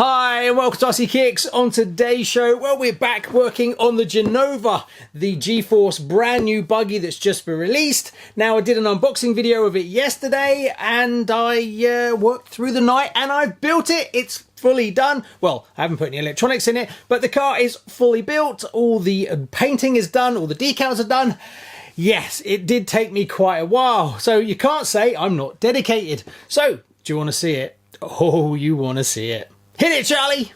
Hi and welcome to RCKicks. On today's show, well, we're back working on the Genova, the Gforce brand new buggy that's just been released. Now, I did an unboxing video of it yesterday and I worked through the night and I've built it. It's fully done. Well, I haven't put any electronics in it, but the car is fully built. All the painting is done, all the decals are done. Yes, it did take me quite a while, so you can't say I'm not dedicated. So, do you want to see it? Oh, you want to see it. Hit it, Charlie!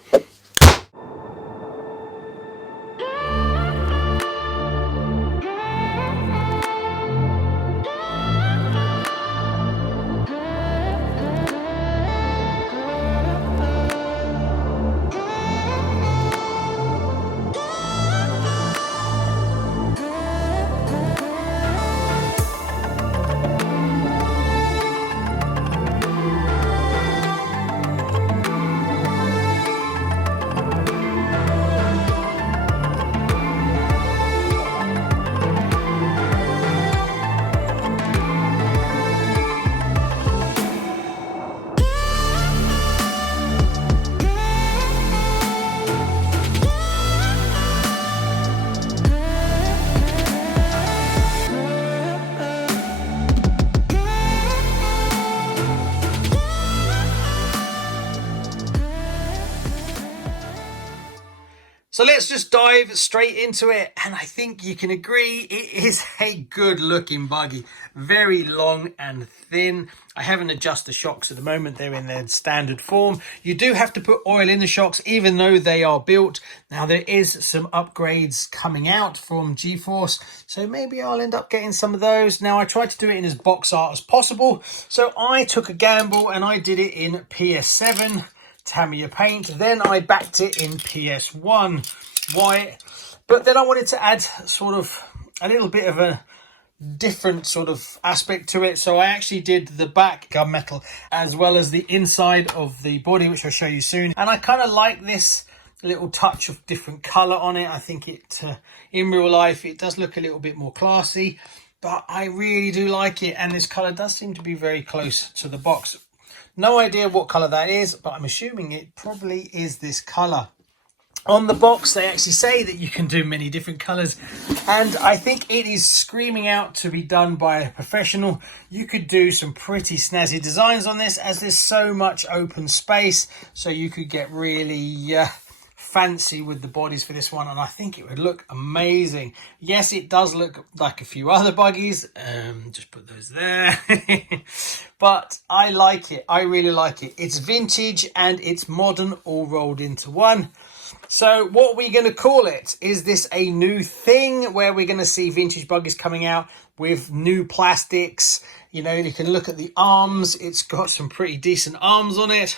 So let's just dive straight into it, and I think you can agree it is a good looking buggy. Very long and thin. I haven't adjusted the shocks at the moment, they're in their standard form. You do have to put oil in the shocks even though they are built. Now there is some upgrades coming out from Gforce, so maybe I'll end up getting some of those. Now I tried to do it in as box art as possible, so I took a gamble and I did it in PS7. Tamiya paint, then I backed it in PS1 white, but then I wanted to add sort of a little bit of a different sort of aspect to it, so I actually did the back gunmetal as well as the inside of the body, which I'll show you soon. And I kind of like this little touch of different color on it. I think it in real life it does look a little bit more classy, but I really do like it, and this color does seem to be very close to the box. No idea what colour that is, but I'm assuming it probably is this colour. On the box, they actually say that you can do many different colours, and I think it is screaming out to be done by a professional. You could do some pretty snazzy designs on this, as there's so much open space, so you could get really fancy with the bodies for this one, and I think it would look amazing. Yes, it does look like a few other buggies, just put those there. But I like it, I really like it. It's vintage and it's modern all rolled into one. So what are we going to call it? Is this a new thing where we're going to see vintage buggies coming out with new plastics? You know, you can look at the arms, it's got some pretty decent arms on it.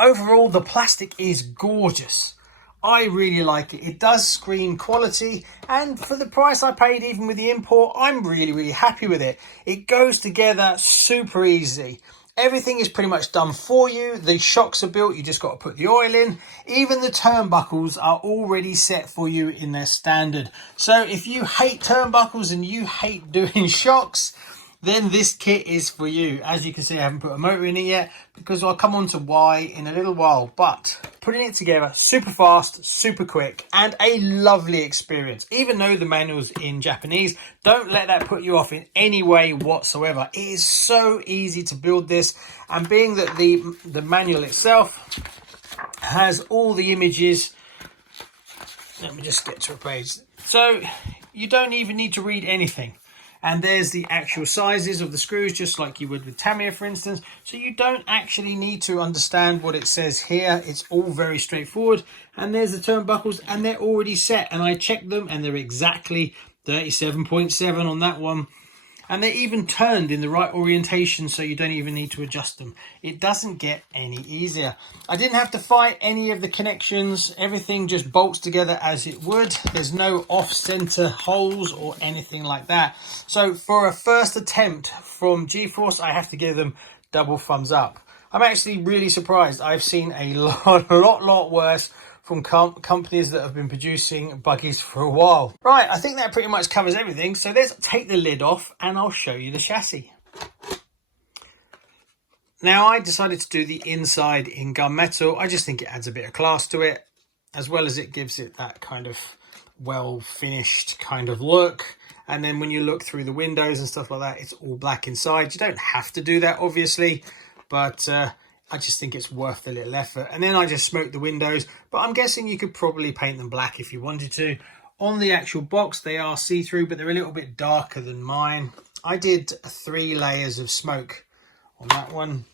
Overall, the plastic is gorgeous. I really like it. It does scream quality, and for the price I paid, even with the import, I'm really happy with it. It goes together super easy. Everything is pretty much done for you. The shocks are built, you just got to put the oil in. Even the turnbuckles are already set for you in their standard. So if you hate turnbuckles and you hate doing shocks, then this kit is for you. As you can see, I haven't put a motor in it yet because I'll come on to why in a little while. But putting it together, super fast, super quick, and a lovely experience. Even though the manual's in Japanese, don't let that put you off in any way whatsoever. It is so easy to build this, and being that the manual itself has all the images, let me just get to a page. So you don't even need to read anything. And there's the actual sizes of the screws, just like you would with Tamiya, for instance. So you don't actually need to understand what it says here. It's all very straightforward. And there's the turnbuckles, and they're already set. And I checked them, and they're exactly 37.7 on that one. And they're even turned in the right orientation, so you don't even need to adjust them. It doesn't get any easier. I didn't have to fight any of the connections. Everything just bolts together as it would. There's no off-center holes or anything like that. So for a first attempt from Gforce, I have to give them double thumbs up. I'm actually really surprised. I've seen a lot worse from companies that have been producing buggies for a while. Right, I think that pretty much covers everything. So let's take the lid off and I'll show you the chassis. Now I decided to do the inside in gunmetal. I just think it adds a bit of class to it, as well as it gives it that kind of well finished kind of look. And then when you look through the windows and stuff like that, it's all black inside. You don't have to do that, obviously, but I just think it's worth the little effort. And then I just smoked the windows, but I'm guessing you could probably paint them black if you wanted to. On the actual box, they are see-through, but they're a little bit darker than mine. I did 3 layers of smoke on that one.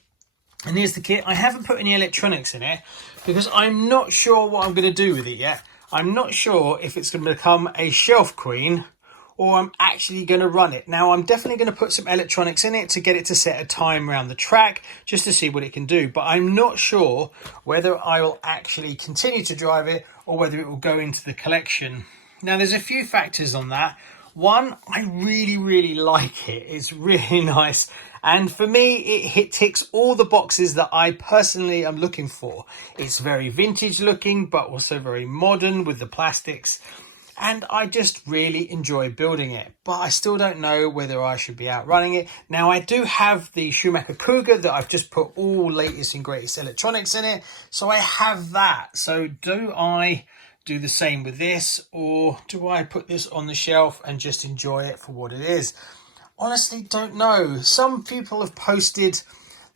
And here's the kit. I haven't put any electronics in it because I'm not sure what I'm going to do with it yet. I'm not sure if it's going to become a shelf queen or I'm actually going to run it. Now, I'm definitely going to put some electronics in it to get it to set a time around the track just to see what it can do. But I'm not sure whether I will actually continue to drive it or whether it will go into the collection. Now, there's a few factors on that. One, I really like it. It's really nice. And for me, it ticks all the boxes that I personally am looking for. It's very vintage looking, but also very modern with the plastics. And I just really enjoy building it. But I still don't know whether I should be out running it. Now, I do have the Schumacher Cougar that I've just put all latest and greatest electronics in it. So I have that. So do I do the same with this, or do I put this on the shelf and just enjoy it for what it is? Honestly, don't know. Some people have posted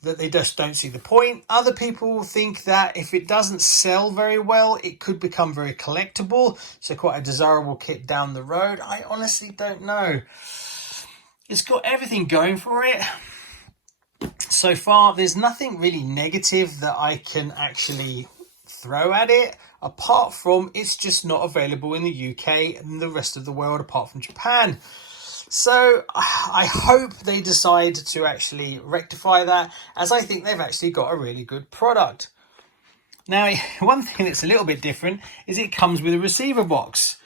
that they just don't see the point. Other people think that if it doesn't sell very well, it could become very collectible, so quite a desirable kit down the road. I honestly don't know. It's got everything going for it. So far, there's nothing really negative that I can actually throw at it, apart from it's just not available in the UK and the rest of the world apart from Japan. So I hope they decide to actually rectify that, as I think they've actually got a really good product. Now, one thing that's a little bit different is it comes with a receiver box.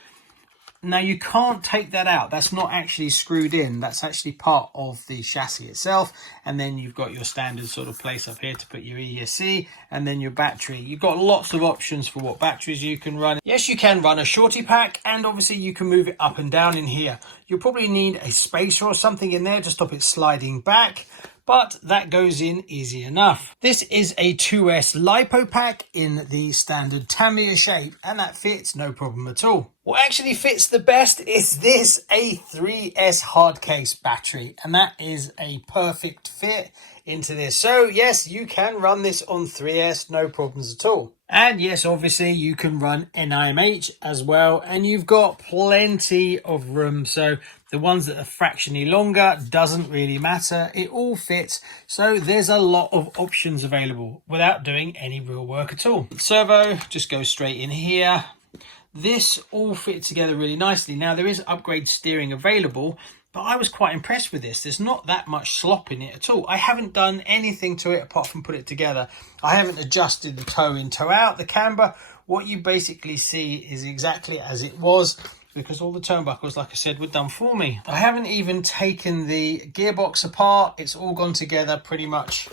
Now, you can't take that out. That's not actually screwed in. That's actually part of the chassis itself. And then you've got your standard sort of place up here to put your ESC and then your battery. You've got lots of options for what batteries you can run. Yes, you can run a shorty pack, and obviously you can move it up and down in here. You'll probably need a spacer or something in there to stop it sliding back, but that goes in easy enough. This is a 2S LiPo pack in the standard Tamiya shape, and that fits no problem at all. What actually fits the best is this, a 3S hard case battery, and that is a perfect fit into this. So yes, you can run this on 3S, no problems at all. And yes, obviously you can run NIMH as well, and you've got plenty of room. So the ones that are fractionally longer doesn't really matter. It all fits. So there's a lot of options available without doing any real work at all. Servo just goes straight in here. This all fits together really nicely. Now, there is upgrade steering available, but I was quite impressed with this. There's not that much slop in it at all. I haven't done anything to it apart from put it together. I haven't adjusted the toe in, toe out, the camber. What you basically see is exactly as it was, because all the turnbuckles, like I said, were done for me. I haven't even taken the gearbox apart. It's all gone together pretty much.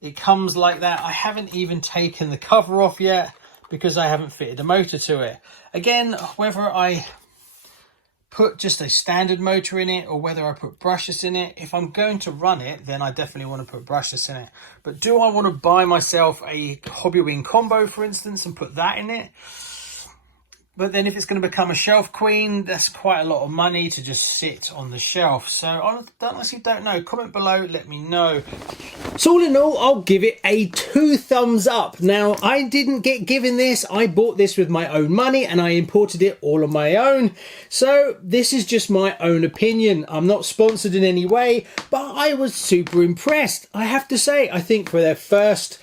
It comes like that. I haven't even taken the cover off yet because I haven't fitted a motor to it. Again, whether I put just a standard motor in it or whether I put brushless in it, if I'm going to run it, then I definitely want to put brushless in it. But do I want to buy myself a Hobbywing combo, for instance, and put that in it? But then if it's going to become a shelf queen, that's quite a lot of money to just sit on the shelf. So I honestly don't know. Comment below, let me know. So all in all, I'll give it a 2 thumbs up. Now, I didn't get given this. I bought this with my own money and I imported it all on my own. So this is just my own opinion. I'm not sponsored in any way, but I was super impressed. I have to say, I think for their first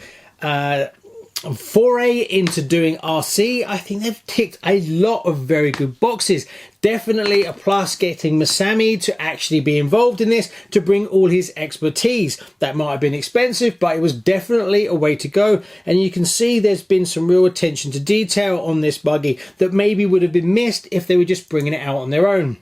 foray into doing RC, I think they've ticked a lot of very good boxes. Definitely a plus getting Masami to actually be involved in this, to bring all his expertise. That might have been expensive, but it was definitely a way to go. And you can see there's been some real attention to detail on this buggy that maybe would have been missed if they were just bringing it out on their own.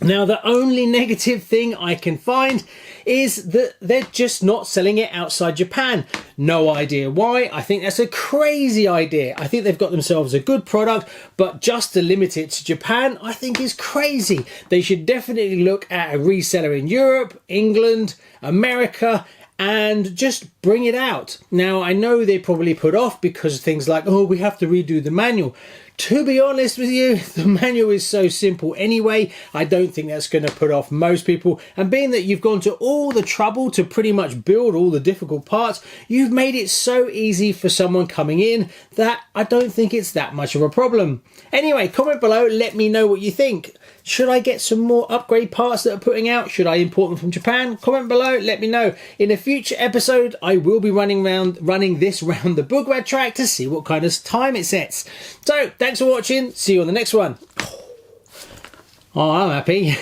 Now, the only negative thing I can find is that they're just not selling it outside Japan. No idea why. I think that's a crazy idea. I think they've got themselves a good product, but just to limit it to Japan, I think is crazy. They should definitely look at a reseller in Europe, England, America, and just bring it out. Now, I know they probably put off because things like, oh, we have to redo the manual. To be honest with you, the manual is so simple anyway, I don't think that's going to put off most people. And being that you've gone to all the trouble to pretty much build all the difficult parts, you've made it so easy for someone coming in that I don't think it's that much of a problem. Anyway, comment below, let me know what you think. Should I get some more upgrade parts that are putting out? Should I import them from Japan? Comment below, let me know. In a future episode, I will be running this round the Bugwad track to see what kind of time it sets. So, thanks for watching. See you on the next one. Oh, I'm happy.